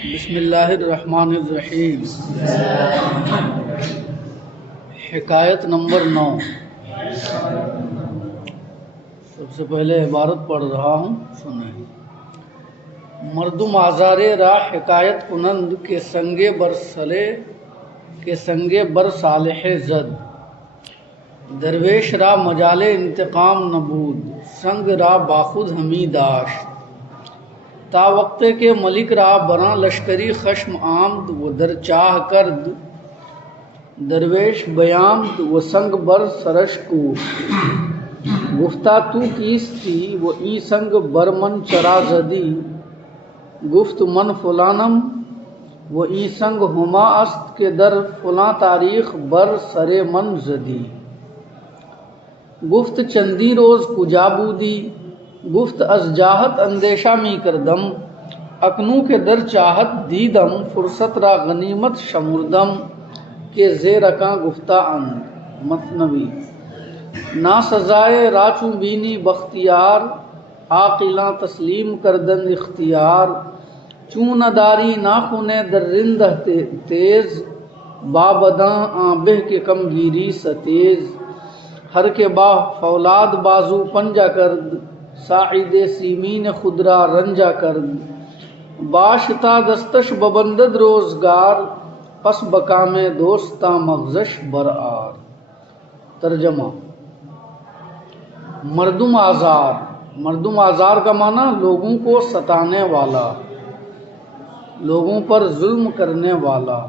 بسم اللہ الرحمن الرحیم۔ حکایت نمبر 9۔ سب سے پہلے عبارت پڑھ رہا ہوں، سنیں۔ مردم آزارے را حکایت کنند کے سنگے بر صالح زد، درویش را مجال انتقام نبود، سنگ را باخود ہمی داشت، تا وقت کے ملک را براں لشکری خشم آمد، و در چاہ کرد درویش بیامد، و سنگ بر سرش کوفت، گفتا تو کیستی و ای سنگ بر من چرا زدی، گفت من فلانم و ای سنگ ہما است کہ در فلاں تاریخ بر سر من زدی، گفت چندی روز کجا بودی، گفت از جاہت اندیشہ می کردم، اکنوں کے در چاہت دیدم، فرصت را غنیمت شمردم، کہ زیرکاں گفتہ اند۔ مثنوی۔ نا سزائے را چوں بینی بختیار، عاقلاں تسلیم کردن اختیار، چون نداری ناخنے در رندہ تیز، بابداں آن بہ کے کم گیری ستیز، ہر کے باہ فولاد بازو پنجا کرد، ساعد سیمین خود را رنجا کرد، باشتا دستش ببندد روزگار، پس بکام دوستا مغزش برآر۔ ترجمہ۔ مردم آزار کا معنی لوگوں کو ستانے والا، لوگوں پر ظلم کرنے والا۔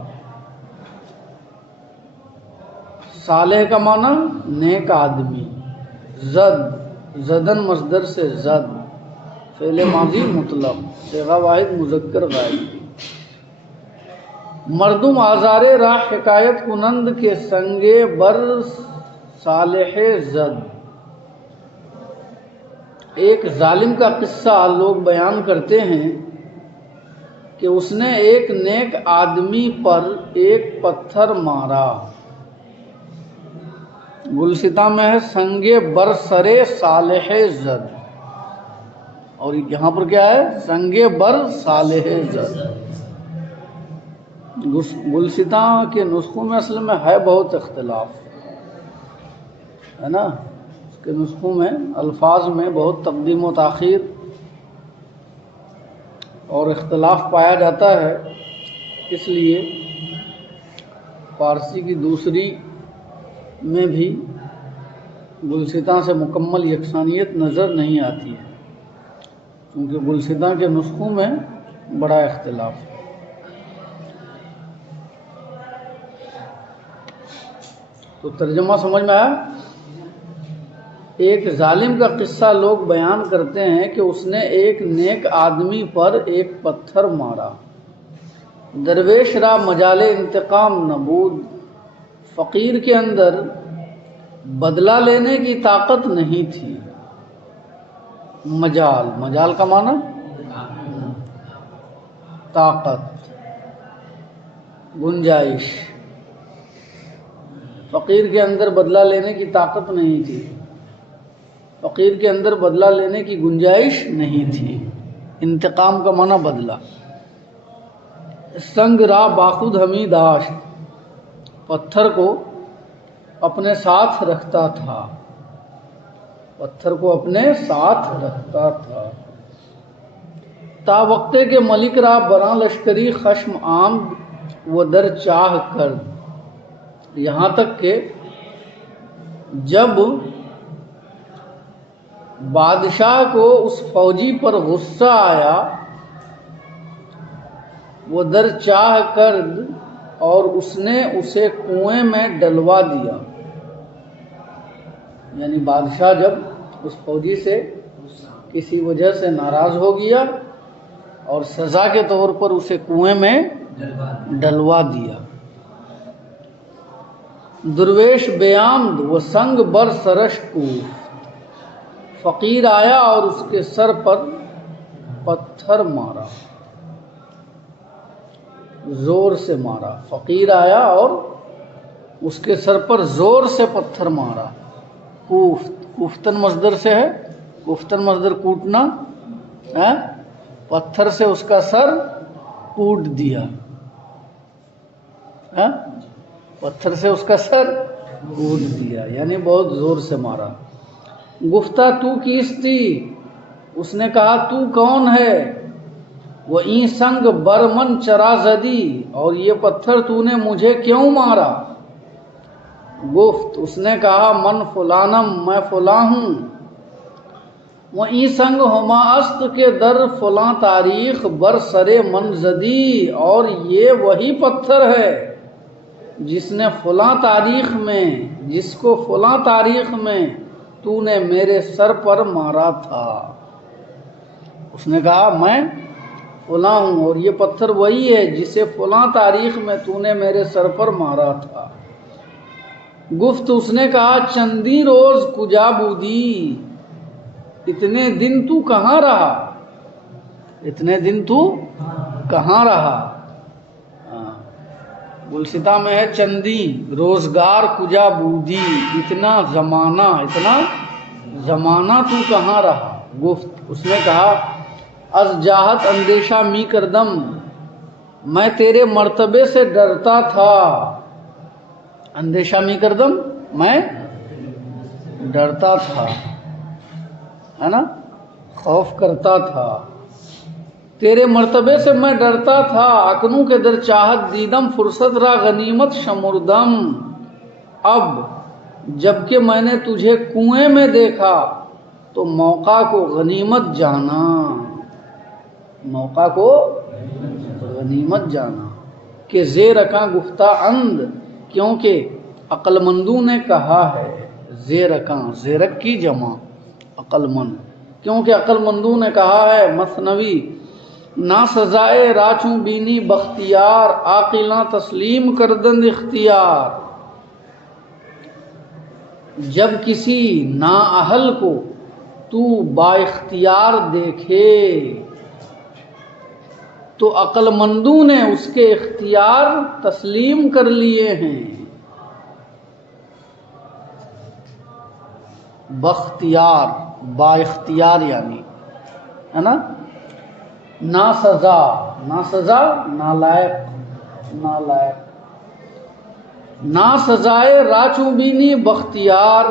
صالح کا معنی نیک آدمی۔ زدن مصدر سے زد، فعل ماضی مطلق، صیغہ واحد مذکر غائب۔ مردم آزارے را حکایت کنند کے سنگے بر صالح زد۔ ایک ظالم کا قصہ لوگ بیان کرتے ہیں کہ اس نے ایک نیک آدمی پر ایک پتھر مارا۔ گلستاں میں ہے سنگے بر سرے صالح زد، اور یہاں پر کیا ہے؟ سنگے بر صالح زد۔ گلستاں کے نسخوں میں اصل میں ہے بہت اختلاف ہے نا، اس کے نسخوں میں الفاظ میں بہت تقدیم و تاخیر اور اختلاف پایا جاتا ہے، اس لیے فارسی کی دوسری میں بھی گلستاں سے مکمل یکسانیت نظر نہیں آتی ہے، کیونکہ گلستاں کے نسخوں میں بڑا اختلاف ہے۔ تو ترجمہ سمجھ میں آیا؟ ایک ظالم کا قصہ لوگ بیان کرتے ہیں کہ اس نے ایک نیک آدمی پر ایک پتھر مارا، درویش را مجال انتقام نبود، فقیر کے اندر بدلہ لینے کی طاقت نہیں تھی۔ مجال کا معنی طاقت، گنجائش۔ فقیر کے اندر بدلہ لینے کی طاقت نہیں تھی، فقیر کے اندر بدلہ لینے کی گنجائش نہیں تھی۔ انتقام کا معنی بدلہ۔ سنگ را باخود ہمی داشت، پتھر کو اپنے ساتھ رکھتا تھا، پتھر کو اپنے ساتھ رکھتا تھا۔ تا وقتے کے ملک را براں لشکری خشم آمد، و در چاہ کرد، یہاں تک کہ جب بادشاہ کو اس فوجی پر غصہ آیا، وہ در چاہ کرد، اور اس نے اسے کنویں میں ڈلوا دیا۔ یعنی بادشاہ جب اس فوجی سے کسی وجہ سے ناراض ہو گیا اور سزا کے طور پر اسے کنویں میں ڈلوا دیا۔ درویش بیامد و سنگ بر سرش کوفت، فقیر آیا اور اس کے سر پر پتھر مارا، زور سے مارا۔ فقیر آیا اور اس کے سر پر زور سے پتھر مارا۔ کوفتن مصدر سے ہے، کوفتن مصدر کوٹنا ہے، پتھر سے اس کا سر کوٹ دیا، ہاں؟ پتھر سے اس کا سر کوٹ دیا، یعنی بہت زور سے مارا۔ گفتہ تو کیستی، اس نے کہا تو کون ہے؟ وہ این سنگ برمن چرا زدی، اور یہ پتھر تو نے مجھے کیوں مارا؟ گفت، اس نے کہا من فلانم، میں فلاں ہوں۔ وہ این سنگ ہما است کے در فلاں تاریخ بر سرے من زدی، اور یہ وہی پتھر ہے جس نے فلاں تاریخ میں، جس کو فلاں تاریخ میں تو نے میرے سر پر مارا تھا۔ اس نے کہا میں فلاں ہوں اور یہ پتھر وہی ہے جسے فلاں تاریخ میں تو نے میرے سر پر مارا تھا۔ گفت، اس نے کہا چندی روز کجا بودی، اتنے دن تو کہاں رہا؟ اتنے دن تو کہاں رہا؟ گلستا میں ہے چندی روزگار کجا بودی، اتنا زمانہ تو کہاں رہا؟ گفت، اس نے کہا از جاہت اندیشہ می کردم، میں تیرے مرتبے سے ڈرتا تھا۔ اندیشہ می کردم، میں ڈرتا تھا، ہے نا، خوف کرتا تھا، تیرے مرتبے سے میں ڈرتا تھا۔ اکنوں کے در چاہت دیدم فرصت را غنیمت شمردم، اب جبکہ میں نے تجھے کنویں میں دیکھا تو موقع کو غنیمت جانا، موقع کو غنیمت جانا کہ زیرکاں گفتہ اند، کیونکہ عقل مندوں نے کہا ہے، زیرکاں زیرک کی جمع عقل مند، کیونکہ عقل مندوں نے کہا ہے۔ مثنوی نا سزائے راچوں بینی بختیار، عاقلاں تسلیم کردند اختیار، جب کسی نااہل کو تو با اختیار دیکھے تو عقل مندوں نے اس کے اختیار تسلیم کر لیے ہیں۔ بختیار با اختیار یعنی، ہے نا، نا سزا، نا سزا نالائق، نالائق، نا سزائے راچوں بینی بختیار،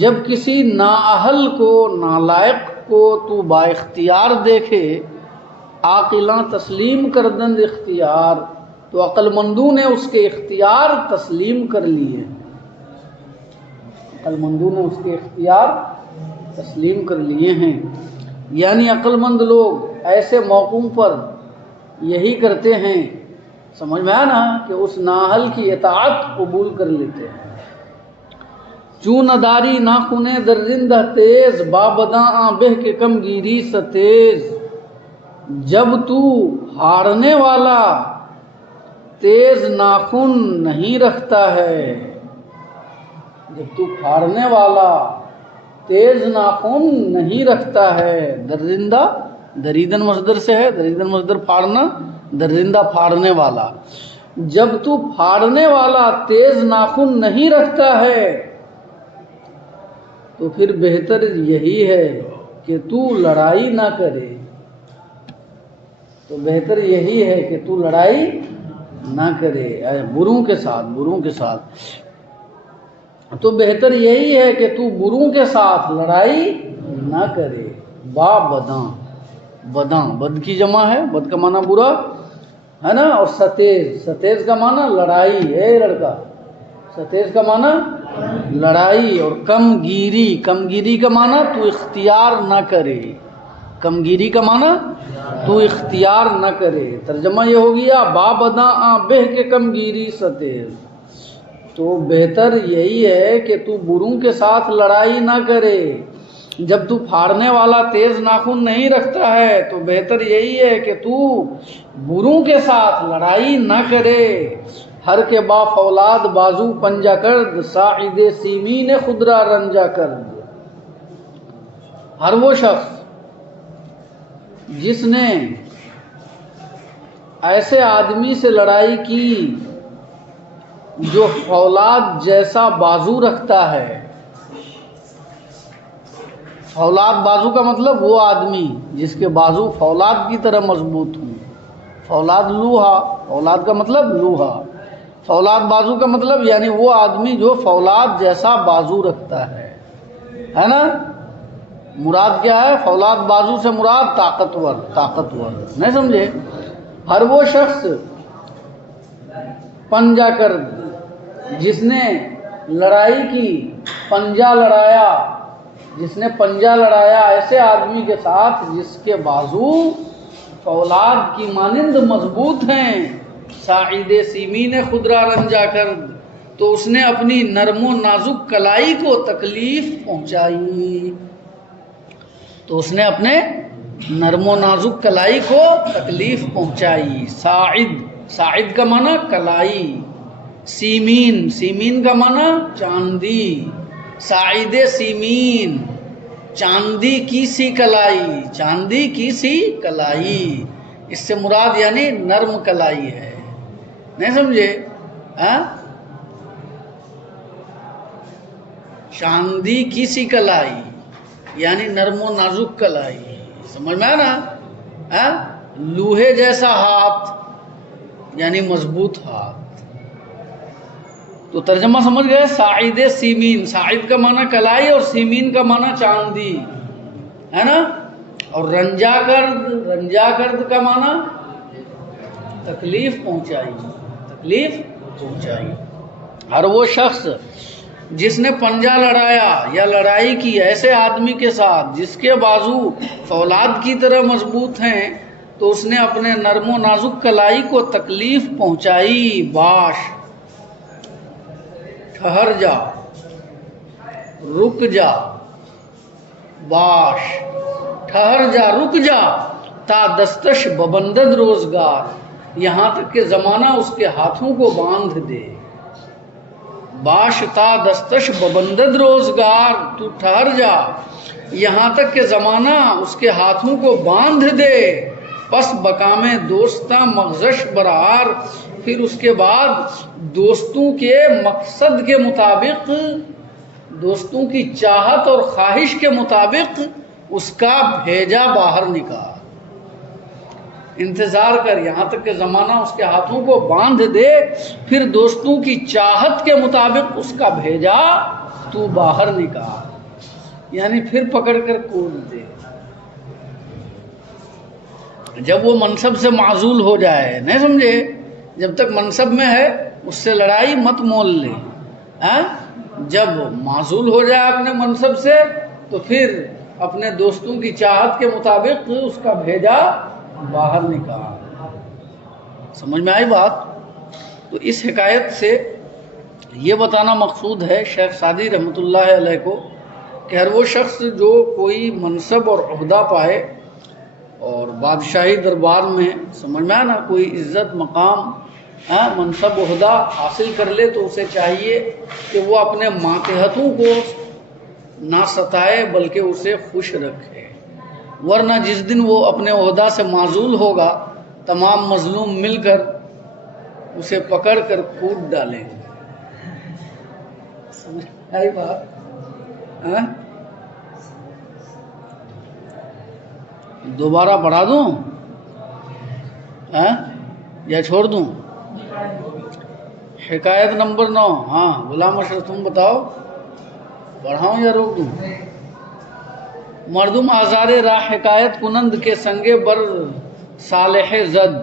جب کسی نااہل کو، نالائق کو تو با اختیار دیکھے، عاقلاں تسلیم کردند اختیار، تو عقل مندوں نے اس کے اختیار تسلیم کر لیے، عقل مندوں نے اس کے اختیار تسلیم کر لیے ہیں۔ یعنی عقل مند لوگ ایسے موقعوں پر یہی کرتے ہیں، سمجھ میں آیا نا، کہ اس نااہل کی اطاعت قبول کر لیتے ہیں۔ چون نداری ناخنے در رندہ تیز، بابداں آں بہ کے کم گیری ستیز، جب تو ہارنے والا تیز ناخن نہیں رکھتا ہے، جب تو پھاڑنے والا تیز ناخن نہیں رکھتا ہے، درندہ دریدن مصدر سے ہے، دریدن مصدر پھاڑنا، درندہ پھاڑنے والا، جب تو پھاڑنے والا تیز ناخن نہیں رکھتا ہے تو پھر بہتر یہی ہے کہ تو لڑائی نہ کرے، تو بہتر یہی ہے کہ تو لڑائی نہ کرے بروں کے ساتھ، بروں کے ساتھ، تو بہتر یہی ہے کہ تو بروں کے ساتھ لڑائی نہ کرے۔ با بداں، بداں بد کی جمع ہے، بد کا معنی برا ہے نا، اور ستیز، ستیز کا معنی لڑائی، اے لڑکا، ستیز کا معنی لڑائی، اور کم گیری، کم گیری کا معنی تو اختیار نہ کرے، کم گیری کا معنی تو اختیار نہ کرے۔ ترجمہ یہ ہو گیا با بداں آں بہ کے کم گیری ستیز، تو بہتر یہی ہے کہ تو بروں کے ساتھ لڑائی نہ کرے، جب تو پھاڑنے والا تیز ناخن نہیں رکھتا ہے تو بہتر یہی ہے کہ تو بروں کے ساتھ لڑائی نہ کرے۔ ہر کے با فولاد بازو پنجا کرد، ساعد سیمین خدرا رنجا کرد، ہر وہ شخص جس نے ایسے آدمی سے لڑائی کی جو فولاد جیسا بازو رکھتا ہے، فولاد بازو کا مطلب وہ آدمی جس کے بازو فولاد کی طرح مضبوط ہوں، فولاد لوہا، فولاد کا مطلب لوہا، فولاد بازو کا مطلب یعنی وہ آدمی جو فولاد جیسا بازو رکھتا ہے نا؟ مراد کیا ہے؟ فولاد بازو سے مراد طاقتور، طاقتور، نہیں سمجھے؟ ہر وہ شخص پنجہ کرد جس نے لڑائی کی، پنجہ لڑایا، جس نے پنجہ لڑایا ایسے آدمی کے ساتھ جس کے بازو فولاد کی مانند مضبوط ہیں، ساعد سیمین خدرا رنجا کرد، تو اس نے اپنی نرم و نازک کلائی کو تکلیف پہنچائی، تو اس نے اپنے نرم و نازک کلائی کو تکلیف پہنچائی۔ ساعد، ساعد کا معنی کلائی، سیمین، سیمین کا معنی چاندی، ساعد سیمین، چاندی کی سی کلائی، چاندی کی سی کلائی، اس سے مراد یعنی نرم کلائی ہے، نہیں سمجھے؟ چاندی کی سی کلائی یعنی نرم و نازک کلائی، سمجھ میں آنا؟ لوہے جیسا ہاتھ یعنی مضبوط ہاتھ۔ تو ترجمہ سمجھ گئے؟ ساعد سیمین، ساعد کا معنی کلائی اور سیمین کا معنی چاندی، ہے نا؟ اور رنجا کرد، رنجا کرد کا معنی تکلیف پہنچائی، تکلیف پہنچائی۔ ہر وہ شخص جس نے پنجہ لڑایا یا لڑائی کی ایسے آدمی کے ساتھ جس کے بازو فولاد کی طرح مضبوط ہیں، تو اس نے اپنے نرم و نازک کلائی کو تکلیف پہنچائی۔ باش، ٹھہر جا، رک جا، باش، ٹھہر جا، رک جا، تا دستش ببندد روزگار، یہاں تک کہ زمانہ اس کے ہاتھوں کو باندھ دے۔ باش تا دستش ببندد روزگار، تو ٹھہر جا یہاں تک کہ زمانہ اس کے ہاتھوں کو باندھ دے۔ پس بکام دوستاں مغزش برار، پھر اس کے بعد دوستوں کے مقصد کے مطابق، دوستوں کی چاہت اور خواہش کے مطابق اس کا بھیجا باہر نکال، انتظار کر یہاں تک کہ زمانہ اس کے ہاتھوں کو باندھ دے، پھر دوستوں کی چاہت کے مطابق اس کا بھیجا تو باہر نکال، یعنی پھر پکڑ کر کود دے۔ جب وہ منصب سے معزول ہو جائے، نہیں سمجھے؟ جب تک منصب میں ہے اس سے لڑائی مت مول لے، جب معزول ہو جائے اپنے منصب سے تو پھر اپنے دوستوں کی چاہت کے مطابق اس کا بھیجا باہر نکال۔ سمجھ میں آئی بات؟ تو اس حکایت سے یہ بتانا مقصود ہے شیخ سعدی رحمۃ اللہ علیہ کو کہ ہر وہ شخص جو کوئی منصب اور عہدہ پائے اور بادشاہی دربار میں، سمجھ میں آنا، کوئی عزت مقام، منصب عہدہ حاصل کر لے، تو اسے چاہیے کہ وہ اپنے ماتحتوں کو نہ ستائے بلکہ اسے خوش رکھے، ورنہ جس دن وہ اپنے عہدہ سے معزول ہوگا تمام مظلوم مل کر اسے پکڑ کر کود ڈالیں گے۔ سمجھ آئی بات؟ دوبارہ پڑھا دوں یا چھوڑ دوں؟ حکایت نمبر 9۔ ہاں غلام اشرف تم بتاؤ، پڑھاؤں یا روک دوں؟ مردم آزار راہ حکایت کنند کے سنگے بر صالح زد۔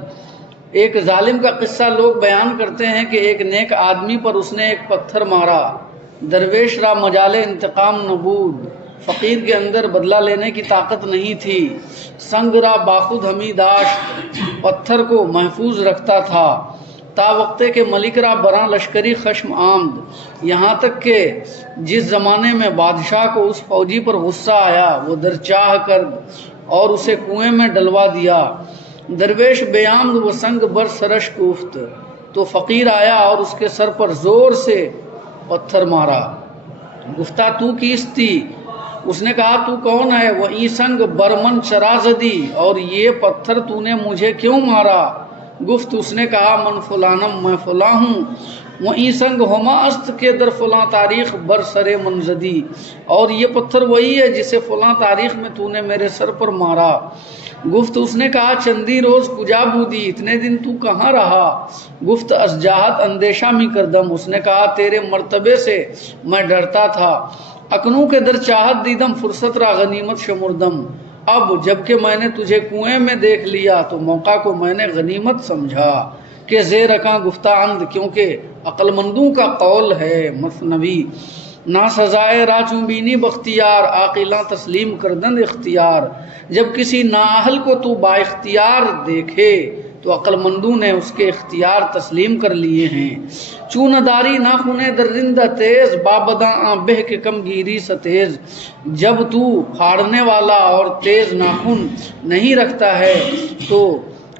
ایک ظالم کا قصہ لوگ بیان کرتے ہیں کہ ایک نیک آدمی پر اس نے ایک پتھر مارا۔ درویش را مجال انتقام نبود، فقیر کے اندر بدلہ لینے کی طاقت نہیں تھی۔ سنگ را باخود ہمی داشت، پتھر کو محفوظ رکھتا تھا۔ تا وقتے کے ملک را براں لشکری خشم آمد، یہاں تک کہ جس زمانے میں بادشاہ کو اس فوجی پر غصہ آیا وہ درچاہ کر اور اسے کنویں میں ڈلوا دیا۔ درویش بے آمد و سنگ بر سرش کوفت، تو فقیر آیا اور اس کے سر پر زور سے پتھر مارا۔ گفتہ تو کیستی، اس نے کہا تو کون ہے؟ وہ ای سنگ برمن چرازدی، اور یہ پتھر تو نے مجھے کیوں مارا؟ گفت، اس نے کہا من فلانم، میں فلاں ہوں۔ وہ ای سنگ ہما است کے در فلاں تاریخ بر سر منزدی، اور یہ پتھر وہی ہے جسے فلاں تاریخ میں تو نے میرے سر پر مارا۔ گفت اس نے کہا چندی روز کجا بودی، اتنے دن تو کہاں رہا؟ گفت از جاہت اندیشہ می کردم، اس نے کہا تیرے مرتبے سے میں ڈرتا تھا۔ اکنوں کے در چاہت دیدم فرصت را غنیمت شمردم، اب جب کہ میں نے تجھے کنویں میں دیکھ لیا تو موقع کو میں نے غنیمت سمجھا کہ زیر رکاں گفتہ اند، کیونکہ عقل مندوں کا قول ہے مثنوی، نا سزائے راچوں بینی بختیار، عاقلاں تسلیم کردند اختیار۔ جب کسی نااہل کو تو با اختیار دیکھے تو عقل مندوں نے اس کے اختیار تسلیم کر لیے ہیں۔ چون داری ناخنے درندہ تیز، بابداں بہ کے کم گیری ستیز۔ جب تو پھاڑنے والا اور تیز ناخن نہیں رکھتا ہے تو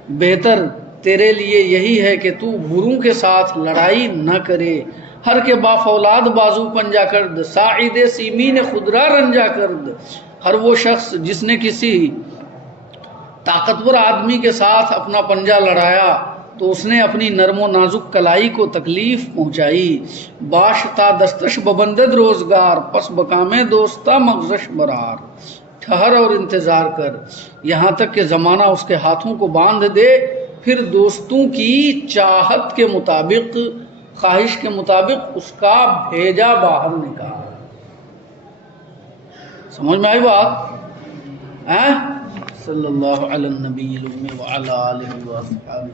بہتر تیرے لیے یہی ہے کہ تو بروں کے ساتھ لڑائی نہ کرے۔ ہر کے با فولاد بازو پنجا کرد، ساعد سیمین خدرا رنجا کرد۔ ہر وہ شخص جس نے کسی طاقتور آدمی کے ساتھ اپنا پنجا لڑایا تو اس نے اپنی نرم و نازک کلائی کو تکلیف پہنچائی۔ باش تا دستش ببندد روزگار، پس بکام دوستا مغزش برار۔ ٹھہر اور انتظار کر یہاں تک کہ زمانہ اس کے ہاتھوں کو باندھ دے، پھر دوستوں کی چاہت کے مطابق، خواہش کے مطابق اس کا بھیجا باہر نکال۔ سمجھ میں آئی بات؟ صلی اللہ علی النبی وعلی آلہ وصحبہ